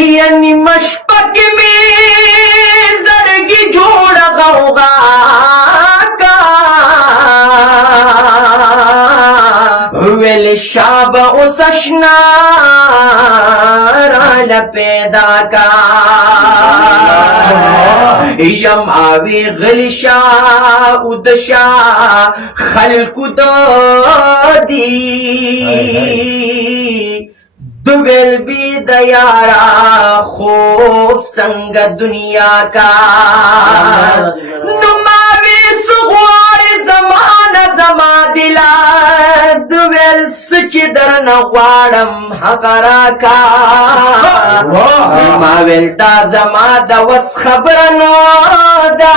یعنی مشپک میں زرگی جوڑ غوغا کا ویل شاب اسشنا رال پیدا کا یم آوی غلشا ادشا خلق دی دویل بی دیارا خوب سنگ دنیا کا نماوی سغوار زمان زما دلا دویل سچ در نغوارم حقرا کا نماویل دا زما دا وس خبرنو دا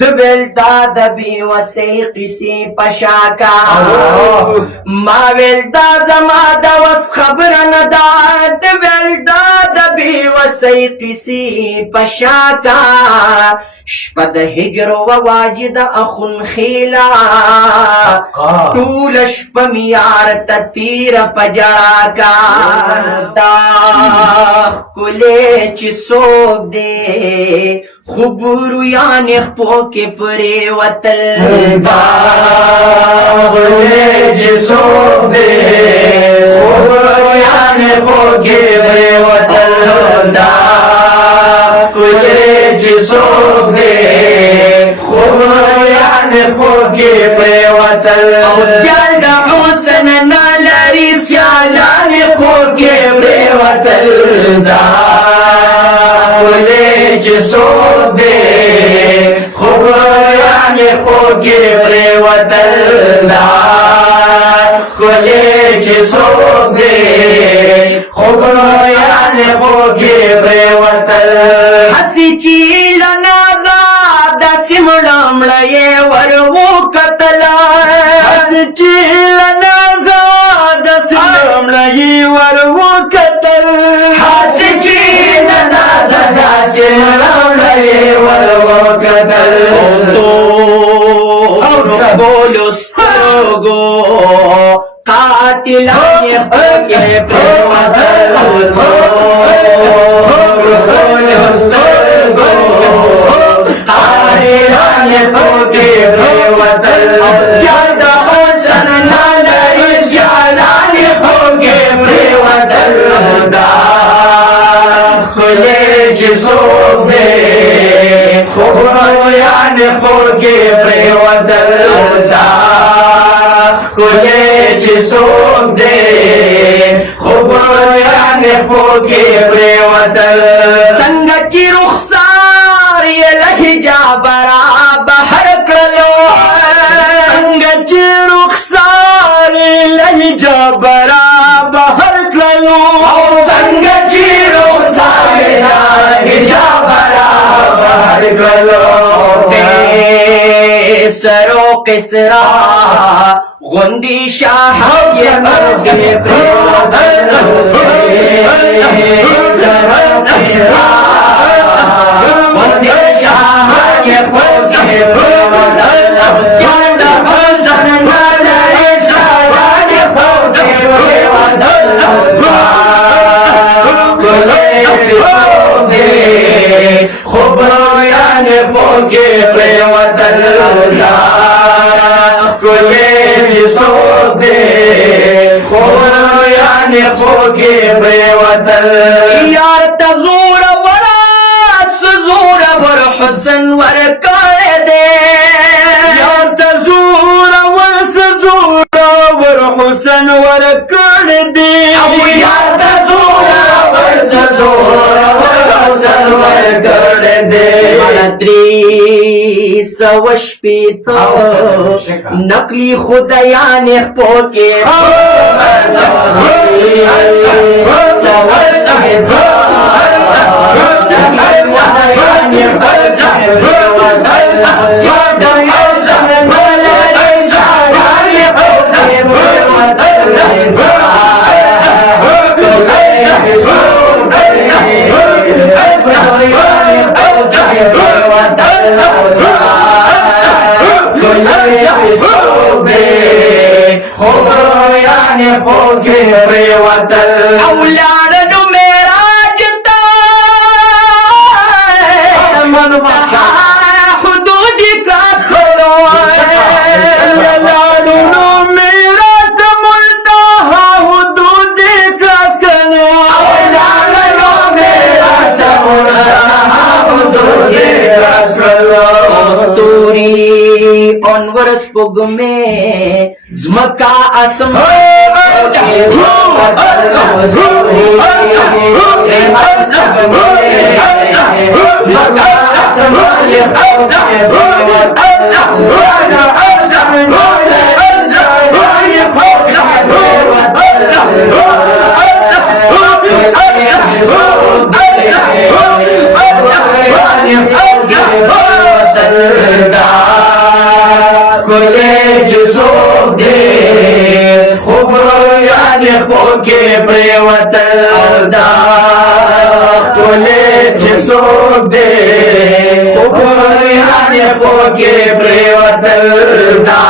دویل دا دبی وسی قسی پشاکا ماویل دا زما دا وس خبرن دا دویل دا دبی وسی قسی پشاکا شپد هجر و واجد اخن خیلا طول شپ میار تطیر پجاکا داخ کلے چی سوک دے خبرو یعنی خپو کے پرے وطل داخ کلے چی سوک دے خبرو یعنی خپو کے پرے وطل داخ کلے چی سوک دے خبرو یعنی خپو کے پرے وطل او سیال دا حسن نالاری سیالانی خپو کے پرے وطل کلے چی سوک دے خبریانی خوکی پری وطل دا کلے چی سوک دے خبریانی خوکی پری وطل حسی چیل نازاد سمڑمڑے ورغو قتلا حسی چیل نازاد سمڑمڑے ورغو قتل حسی چیل نازاد سمڑمڑے ورغو قتل بولو سترگو قاتلانی خوکے پر وطل بولو سترگو قاتلانی خوکے پر وطل سیادہ حسن نالری سیالانی خوکے پر وطل دا کلے چی سوک دے خبریانی خوکی پری وطل دا کلے چی سوک دے خبریانی خوکی پری وطل سنگ چی رخسار یہ لہجا برا بہر کرلو سنگ چی رخسار لہجا برا بہر کرلو سنگ چی رخسار لہجا برا بہر کرلو سرو قسرا غندی شاہ یہ مرگے پر وطل سرو قسرا غندی شاہ یہ مرگے پر وطل سیادہ حسن نالری سیالانی خوکے پر وطل کلے چی سوک دے خبریانی خوکی پری وطل دا کلے چی سوک دے خبریانی خوکی پری وطل یار تزور ورا سزور ور حسن ور کر دے یار تزور ور سزور ور حسن ور کر دے یار تزور ور سزور ور حسن ور کر دے دری سوش پیتا نقلی خدایان اخپو کے سوش پیتا نقلی خدایان اولاد سپوږمۍ زمکا اسمان پریوتل دا کولی چسوک دے خوبریانی خوکی پریوتل دا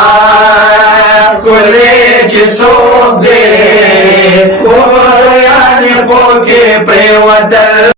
کولی چسوک دے خوبریانی خوکی پریوتل